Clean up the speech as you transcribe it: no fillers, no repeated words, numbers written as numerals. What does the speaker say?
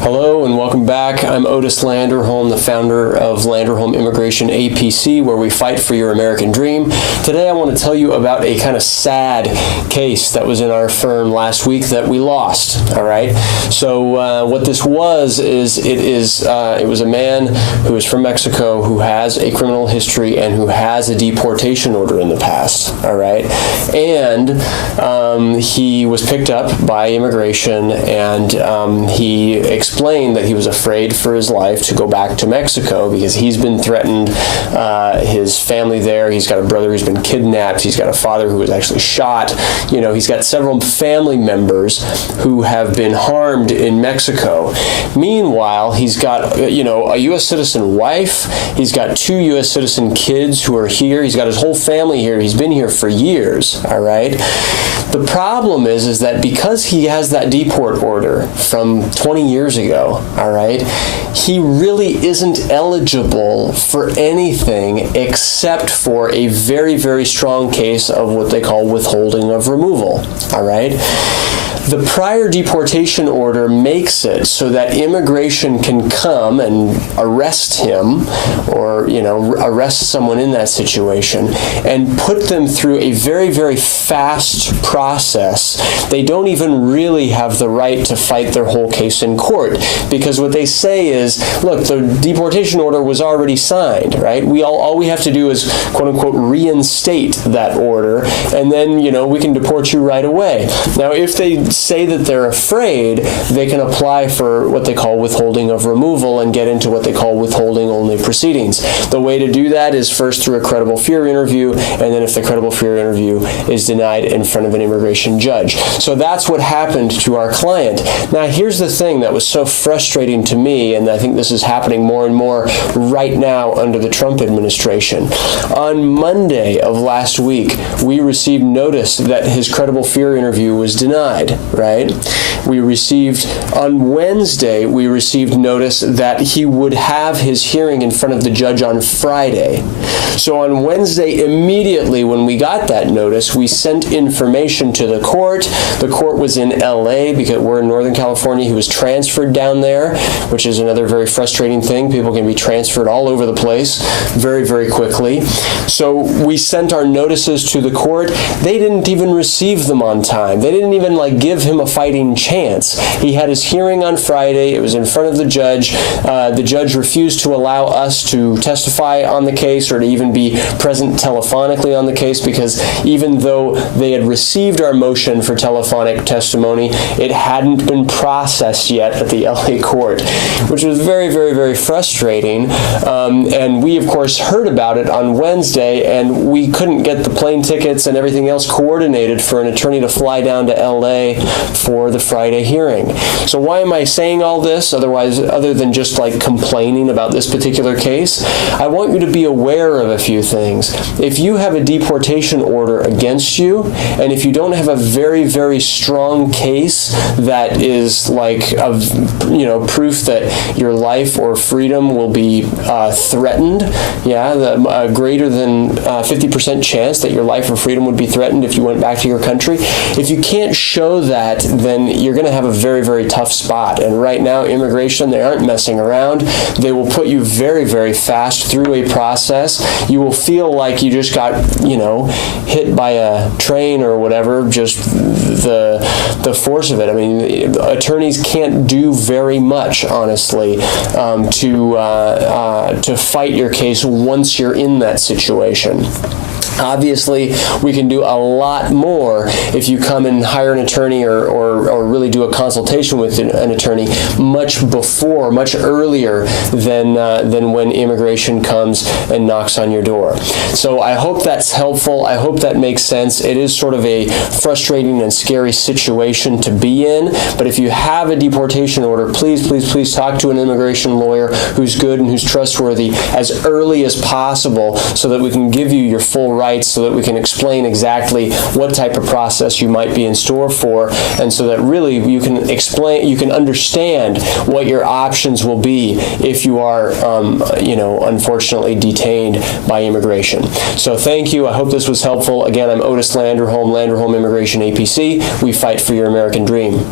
Hello and welcome back. I'm Otis Landerholm, the founder of Landerholm Immigration A.P.C, where we fight for your American dream. Today I want to tell you about a kind of sad case that was in our firm last week that we lost. All right. So what this was is it was a man who is from Mexico who has a criminal history and who has a deportation order in the past. All right. And he was picked up by immigration, and he explained that he was afraid for his life to go back to Mexico because he's been threatened. His family there, he's got a brother who's been kidnapped, he's got a father who was actually shot. You know, he's got several family members who have been harmed in Mexico. Meanwhile, he's got, a U.S. citizen wife, he's got 2 U.S. citizen kids who are here, he's got his whole family here, he's been here for years, all right? The problem is that because he has that deport order from 20 years ago, all right, he really isn't eligible for anything except for a very, very strong case of what they call withholding of removal, all right? The prior deportation order makes it so that immigration can come and arrest him or, arrest someone in that situation and put them through a very, very fast process. They don't even really have the right to fight their whole case in court because what they say is, look, the deportation order was already signed, right? All we have to do is, quote unquote, reinstate that order, and then, we can deport you right away. Now, if they say that they're afraid, they can apply for what they call withholding of removal and get into what they call withholding only proceedings. The way to do that is first through a credible fear interview, and then if the credible fear interview is denied in front of an immigration judge. So that's what happened to our client. Now, here's the thing that was so frustrating to me, and I think this is happening more and more right now under the Trump administration. On Monday of last week, we received notice that his credible fear interview was denied, right? On Wednesday, we received notice that he would have his hearing in front of the judge on Friday. So on Wednesday, immediately when we got that notice, we sent information to the court. The court was in L.A. because we're in Northern California. He was transferred down there, which is another very frustrating thing. People can be transferred all over the place very, very quickly. So we sent our notices to the court. They didn't even receive them on time. They didn't even give him a fighting chance. He had his hearing on Friday. It was in front of the judge. The judge refused to allow us to testify on the case or to even be present telephonically on the case because even though they had received our motion for telephonic testimony, it hadn't been processed yet at the LA court, which was very, very, very frustrating. And we, of course, heard about it on Wednesday, and we couldn't get the plane tickets and everything else coordinated for an attorney to fly down to LA for the Friday hearing. So why am I saying all this other than just complaining about this particular case? I want you to be aware of a few things. If you have a deportation order against you, and if you don't have a very, very strong case that is proof that your life or freedom will be threatened, greater than 50% chance that your life or freedom would be threatened if you went back to your country. If you can't show that, then you're going to have a very, very tough spot. And right now, immigration, they aren't messing around. They will put you very, very fast through a process. You will feel like you just got, hit by a train or whatever, just the force of it. I mean, attorneys can't do very much, honestly, to fight your case once you're in that situation. Obviously, we can do a lot more if you come and hire an attorney or really do a consultation with an attorney much earlier than when immigration comes and knocks on your door. So I hope that's helpful. I hope that makes sense. It is sort of a frustrating and scary situation to be in, but if you have a deportation order, please, please, please talk to an immigration lawyer who's good and who's trustworthy as early as possible so that we can give you your full rights, so that we can explain exactly what type of process you might be in store for, and so that really you can understand what your options will be if you are, unfortunately detained by immigration. So thank you. I hope this was helpful. Again, I'm Otis Landerholm, Landerholm Immigration A.P.C. We fight for your American dream.